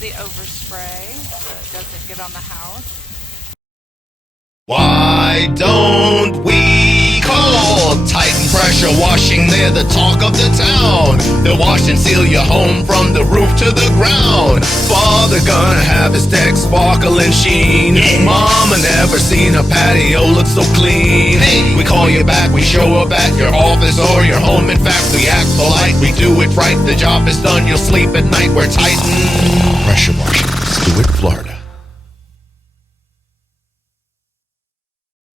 the overspray so it doesn't get on the house. Why don't we call Titan Pressure Washing? They're the talk of the town. They'll wash and seal your home from the roof to the ground. Father gonna have his deck sparkle and sheen. Mama never seen a patio look so clean. We call you back, we show up at your office or your home. In fact, we act polite, we do it right. The job is done, you'll sleep at night. We're Titan Pressure Washing, Stuart, Florida.